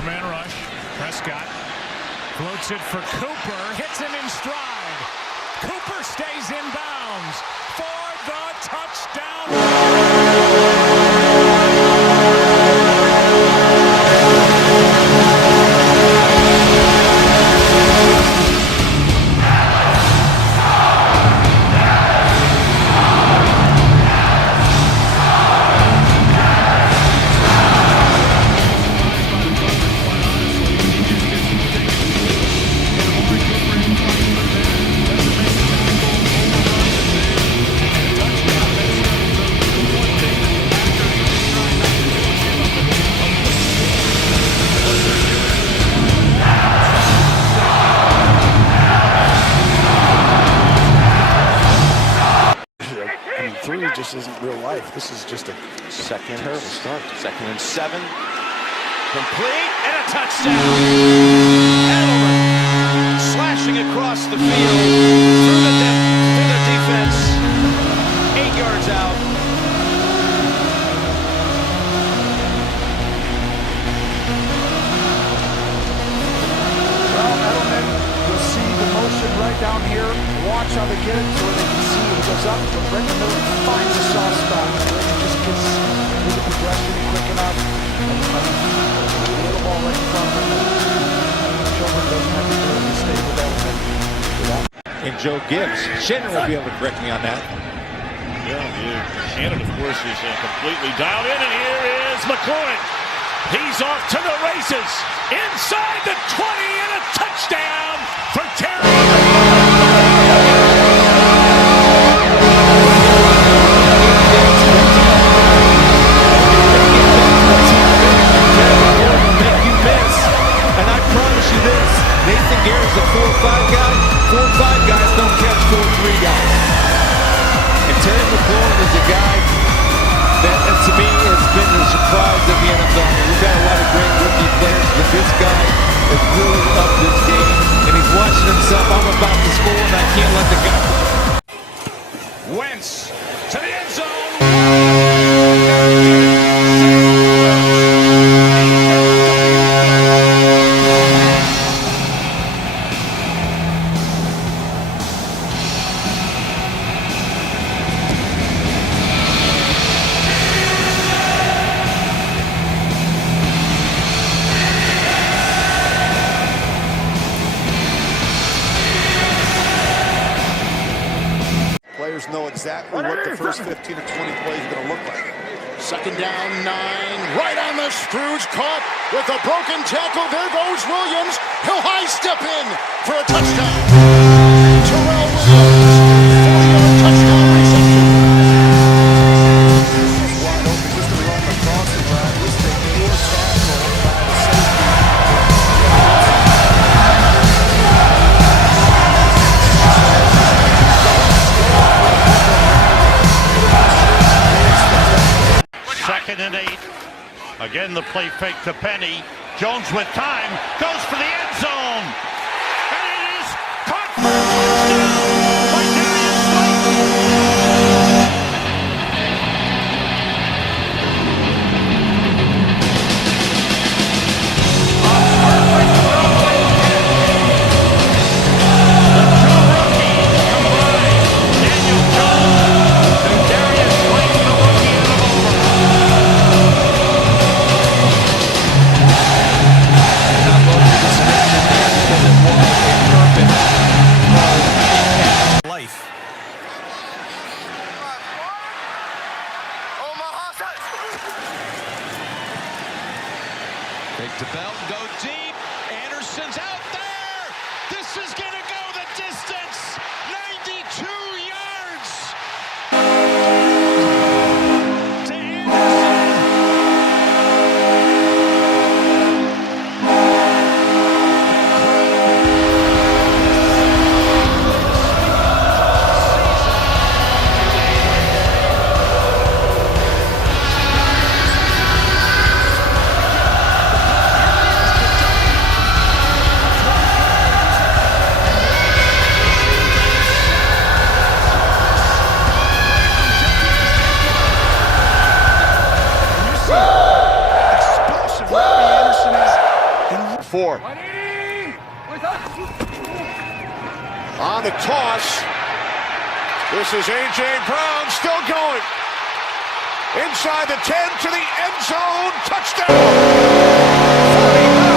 Four-man rush. Prescott floats it for Cooper. Hits him in stride. Cooper stays in bounds for the touchdown. Three just isn't real life. This is just a terrible start. 2nd and 7. Complete and a touchdown. Edelman slashing across the field through the defense. 8 yards out. Well, Edelman, you'll see the motion right down here. Watch how they get it so they can see it goes up, but Brendan Miller finds a soft spot. He just gets through the progression quick enough. And a little ball right in front of him. Shelburne doesn't have the ability to stay with Edelman. And Joe Gibbs. Shannon will be able to correct me on that. Yeah, Shannon, of course, is completely dialed in, and here is McCoy. He's off to the races. Inside the 20 and a touchdown for Terry. Nathan Gary's a 4-5 guy. 4-5 guys don't catch 4-3 guys. And Terry McLaurin is a guy that, to me, has been a surprise of the NFL. We've got a lot of great rookie players, but this guy has really upped this game. And he's watching himself. I'm about to score, and I can't let the guy. Wentz to the end zone. Players know exactly what the first 15 or 20 plays are going to look like. 2nd down, 9. Right on the Scrooge, caught with a broken tackle. There goes Williams. He'll high step in for a touchdown. Terrell Williams, 40-yard touchdown reception. Wide open just to run the crossing route. This is a poor tackle by the safety. Second and 8. Again, the play fake to Penny. Jones with time. Goes for the end zone. And it is caught for a touchdown by Darius Slay. The two rookies combined. Daniel Jones and Darius Slay, the rookie out of Life. Take to belt, go deep. Anderson's out there. This is going to go the distance. 92 yards. To 4. On the toss. This is A.J. Brown still going. Inside the 10 to the end zone. Touchdown. 39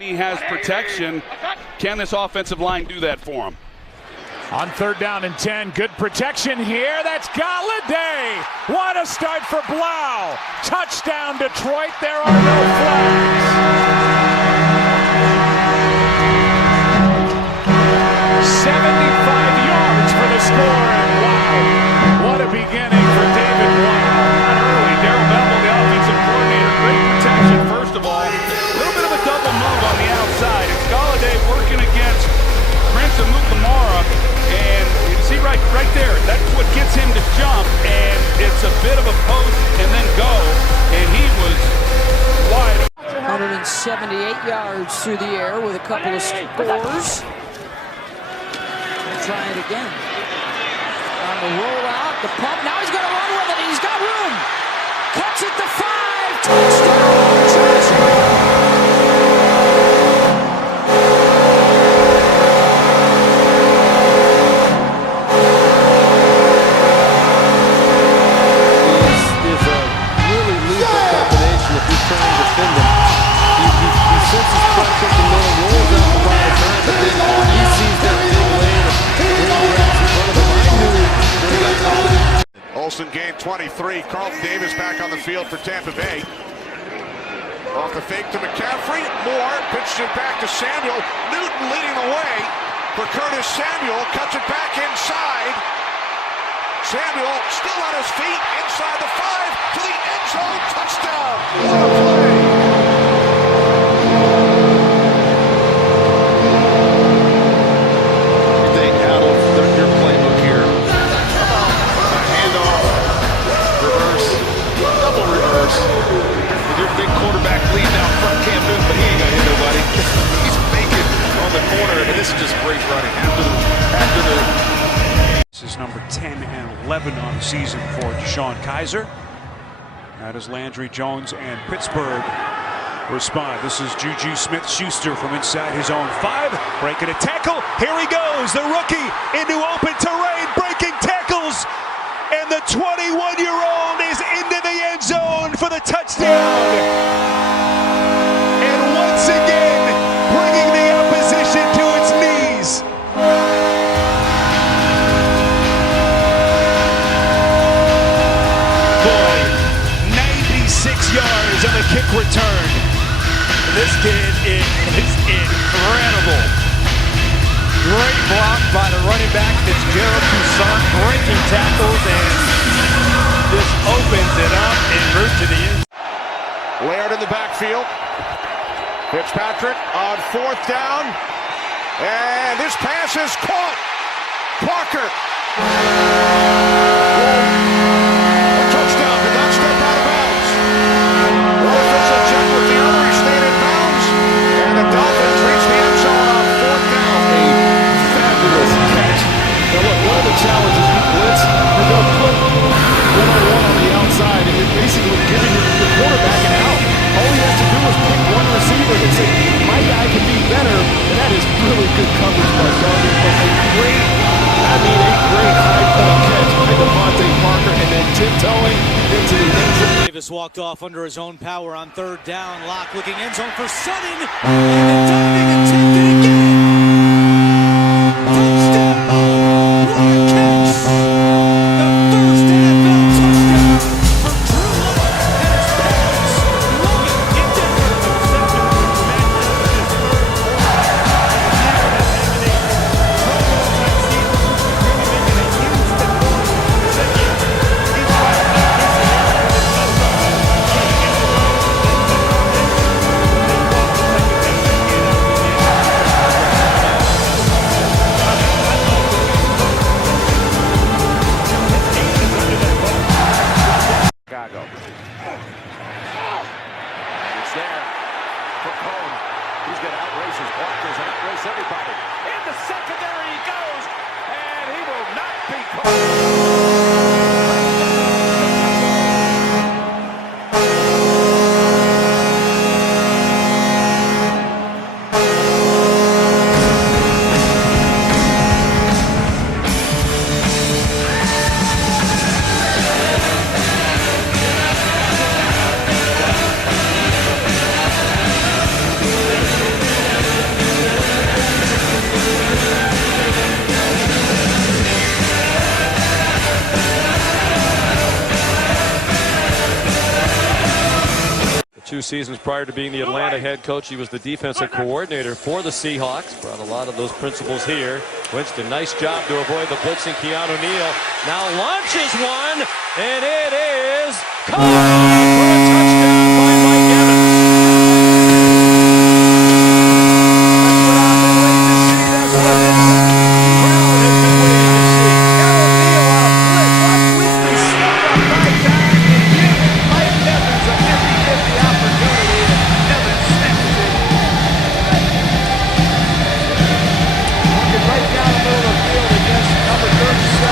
He has protection. Can this offensive line do that for him? On 3rd down and 10, good protection here. That's Galladay. What a start for Blau. Touchdown, Detroit. There are no flags. 75 yards for the score, and wow, what a beginning for David Blau. Early, Darrell Bevell, the offensive coordinator, great protection, first of all. A little bit of a double move on the outside. It's Galladay working against Prince Amukamara, and you see right there, that's what gets him to jump, and it's a bit of a post and then go, and he was wide. 178 yards through the air with a couple of scores. Try it again. On the rollout, the pump. Now he's going to run with it. He's got room. Cuts it to 5. Touchdown, Joshua. Is a really lethal combination if you're trying to defend him. He senses pressure at the middle, rolls out the right time, but then he sees that big lane. Olsen gained 23. Carlton Davis back on the field for Tampa Bay. Off the fake to McCaffrey. Moore pitched it back to Samuel. Newton leading the way for Curtis Samuel. Cuts it back inside. Samuel still on his feet inside the 5 to the end zone. Touchdown. What a play. Your big quarterback leading out front, Cam Newton, but he ain't gonna hit nobody. He's faking on the corner, and this is just great running after the. This is number 10 and 11 on the season for Deshaun Kaiser. Now does Landry Jones and Pittsburgh respond. This is Juju Smith-Schuster from inside his own 5. Breaking a tackle. Here he goes, the rookie into open terrain, breaking tackles. And the 21-year-old is into the end zone for the touchdown. And once again, bringing the opposition to its knees. Boyd, 96 yards on the kick return. This kid is incredible. Great block by the running back, Fitzgerald Toussaint, breaking tackles, and this opens it up en route to the end. Laird in the backfield. Fitzpatrick on 4th down. And this pass is caught. Parker. A touchdown. Did not step out of bounds. No official check with the other. He stayed in bounds. And the Dolphins reach the end zone on 4th down. Fabulous catch. Now look, one of the challenges you blitz, you're going to put one-on-one on the outside, and you're basically giving the quarterback an out. All he has to do is pick one receiver and say, my guy can be better, and that is really good coverage by Darby. But a great high-point catch by Devontae Parker, and then tiptoeing into the end zone. Davis walked off under his own power on 3rd down. Locke looking end zone for Sutton, and the diving attempt again. Touchdown! What a catch! The first NFL touchdown for Drew Lock and his Packers. Logan in Denver. Chicago. And it's there for Cone. He's going to outrace his blockers and outrace everybody. In the secondary he goes, and he will not be caught. Two seasons prior to being the Atlanta head coach, he was the defensive coordinator for the Seahawks. Brought a lot of those principles here. Winston, nice job to avoid the blitzing. Keanu Neal now launches one, and it is caught for a touchdown by Mike Evans. That's what I've been waiting to see. That's what this crowd has been waiting to see. Keanu Neal on a blitz. Watch Winston step up right back and give Mike Evans a 50-50 opportunity. Evans snatches it. Looking right down the middle of the field against number 37,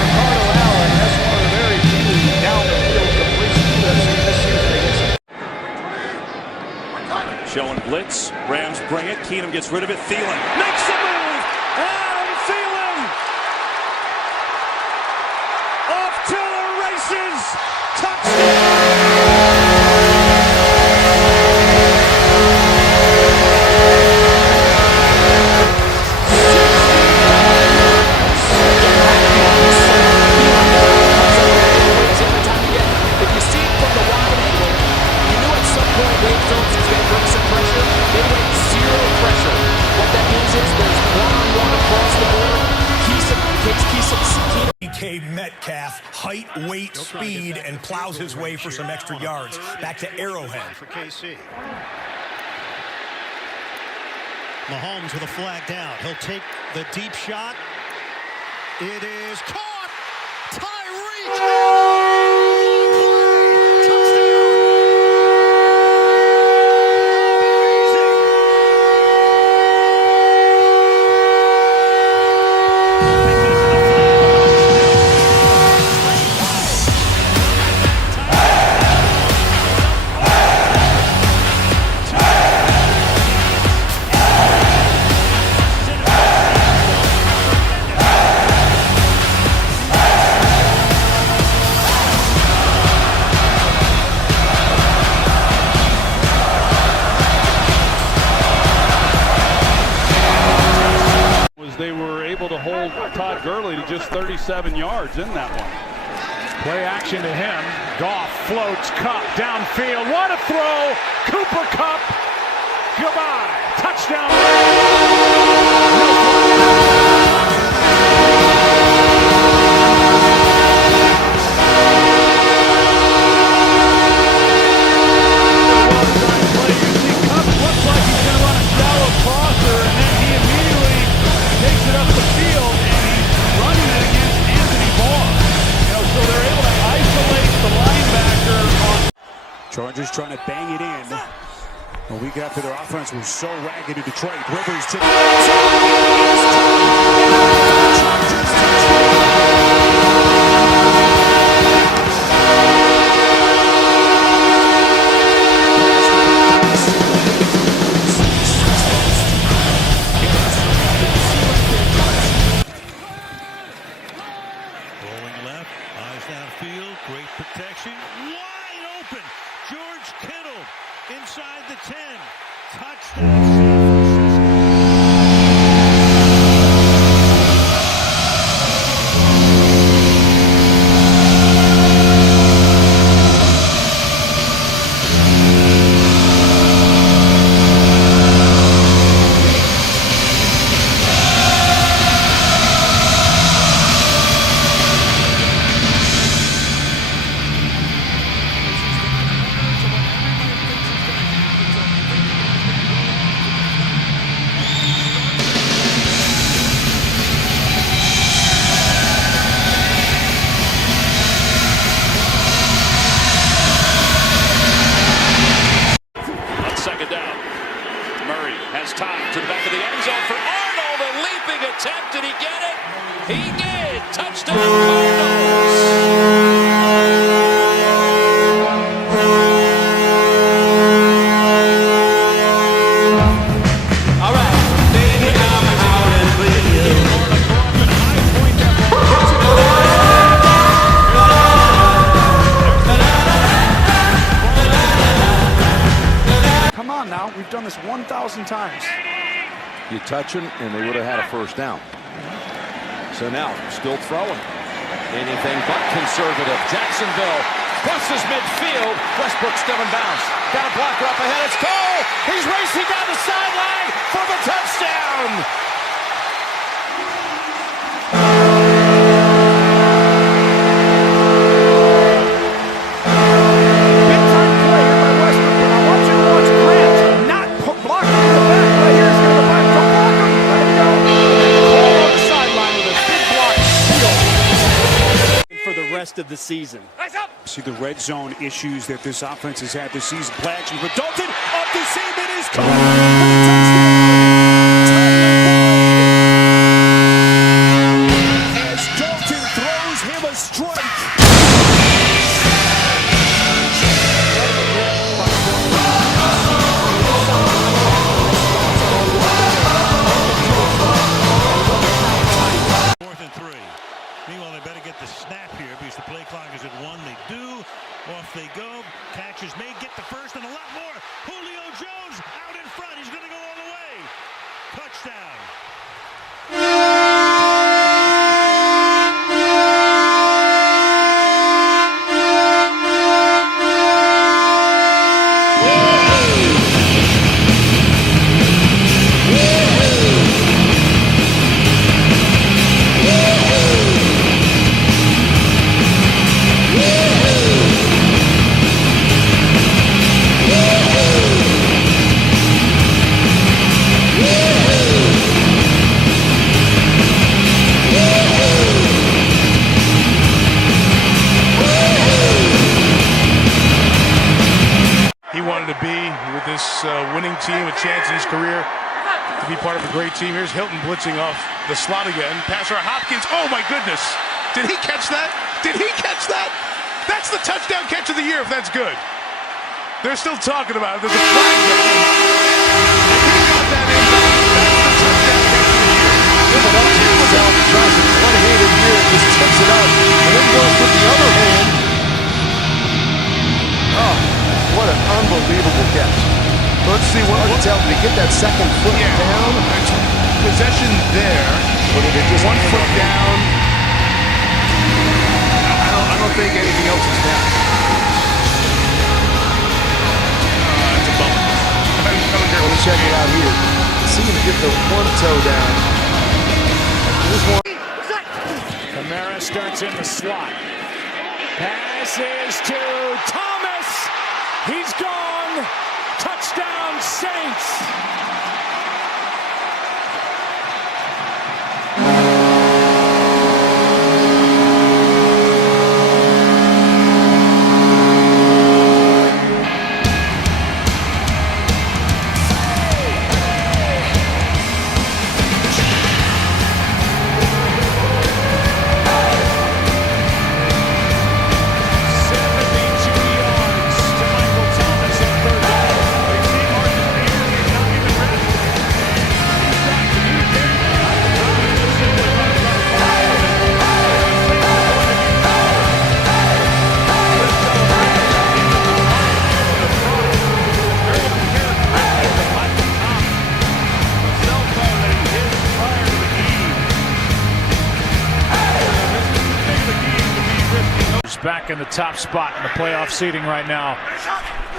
Ricardo Allen. That's one of the very few down the field completions that I've seen this season against him. Showing blitz. Rams bring it. Keenum gets rid of it. Thielen makes the move. Adam Thielen off to the races. Touchdown. If you see it from the wide angle, you knew at some point Wade Phillips was going to bring some pressure. They went zero pressure. What that means is there's one-on-one across the board. DK Metcalf, height, weight, speed, and plows his way for some extra yards. Back to Arrowhead. For KC. Mahomes with a flag down. He'll take the deep shot. It is caught. Tyreek. They were able to hold Todd Gurley to just 37 yards in that one. Play action to him. Goff floats Kupp downfield. What a throw! Cooper Kupp. Goodbye. Touchdown. Kupp looks like he's going to run a shallow crosser, and then he immediately takes it up the field, and he's running it against Anthony Barr. So they're able to isolate the linebacker on. Chargers trying to bang it in. A week after their offense was so ragged in Detroit. Rivers to Rolling left, eyes downfield, great protection, wide open. George Kittle inside the 10. Touchdown. done this 1,000 times. You touch him, and they would have had a first down. So now, still throwing. Anything but conservative. Jacksonville crosses midfield. Westbrook still in bounds. Got a blocker up ahead. It's Cole. He's racing down the sideline for the touchdown. Of the season. See the red zone issues that this offense has had this season. Play action for Dalton. Up the seam, it is caught for the touchdown. As Dalton throws him a strike. Meanwhile, they better get the snap here because the play clock is at 1. They do. Off they go. Catches may get the first and a lot more. Julio Jones out in front. He's going to go all the way. Touchdown. To be with this winning team, a chance in his career to be part of a great team. Here's Hilton blitzing off the slot again. Passer Hopkins. Oh my goodness! Did he catch that? Did he catch that? That's the touchdown catch of the year. If that's good, they're still talking about it. There's a flag down. He got that in. That's the touchdown catch of the year. Give it up to himself. Tries it one-handed here. Just tips it up. And then goes with the other hand. Oh. What an unbelievable catch. Let's see what to tell. Did he get that second foot down? Possession there. Or did it just 1 foot down? I don't think anything else is down. That's a bummer. Let me check it out here. See him get the one toe down. Here's one. Kamara starts in the slot. Passes to Thomas. He's gone. Touchdown, Saints. Back in the top spot in the playoff seeding right now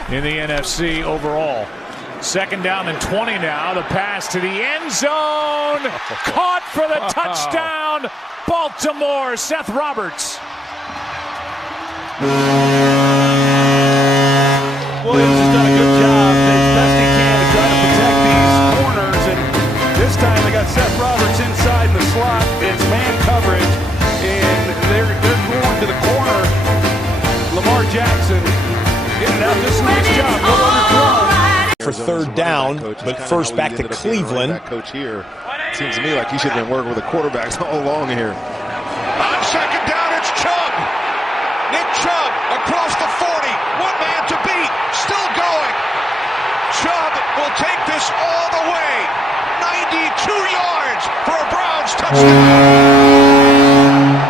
in the NFC overall. Second down and 20 now. The pass to the end zone. Caught for the touchdown. Baltimore. Seth Roberts. Williams has done a good job as best he can to try to protect these corners. And this time they got Seth Roberts inside the slot. It's man coverage. And they're going to the corner. Lamar Jackson getting out. This is his job. No underthrown. For third down, but first back to Cleveland. That coach here. Seems to me like he should have been working with the quarterbacks all along here. On second down, it's Chubb. Nick Chubb across the 40. One man to beat. Still going. Chubb will take this all the way. 92 yards for a Browns touchdown.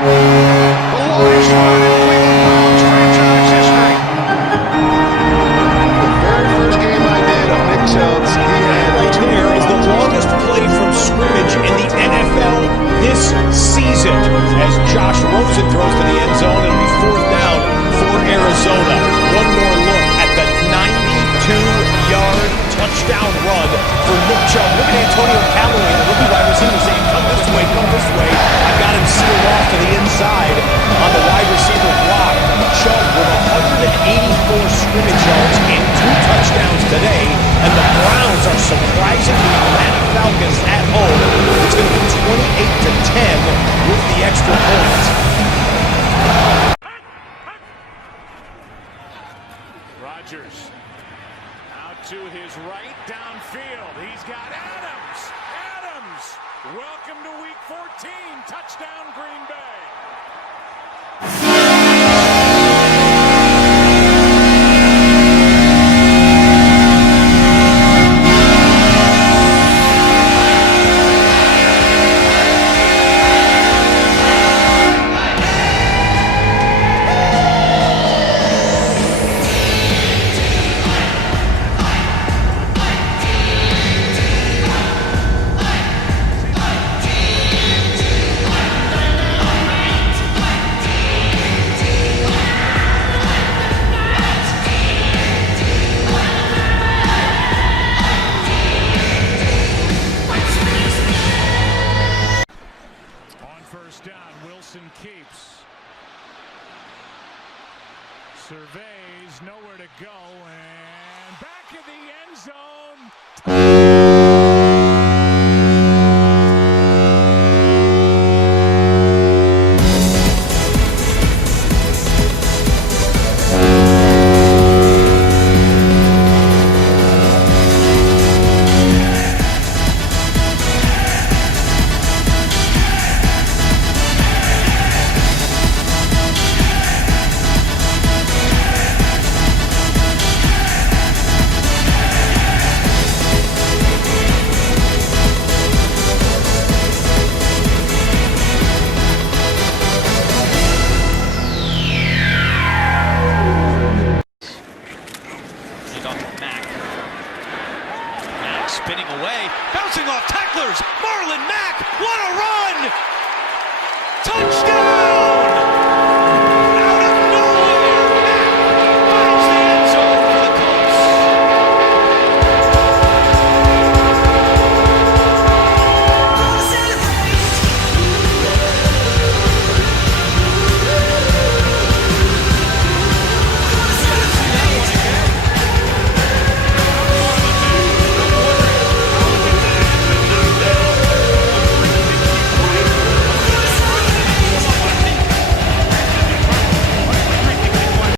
The longest run in Cleveland Browns franchise history. The very first game I did of Nick Chubb's Chubb. Look at Antonio Callaway, the rookie wide receiver, saying, come this way, come this way. I've got him sealed off to the inside on the wide receiver block. Chubb with 184 scrimmage yards and 2 touchdowns today. And the Browns are surprising the Atlanta Falcons at home. It's going to be 28-10 with the extra point. Rodgers out to his right downfield. He's got Adams. Adams, welcome to week 14. Touchdown, Green Bay. Keeps. Surveys, nowhere to go, and back in the end zone.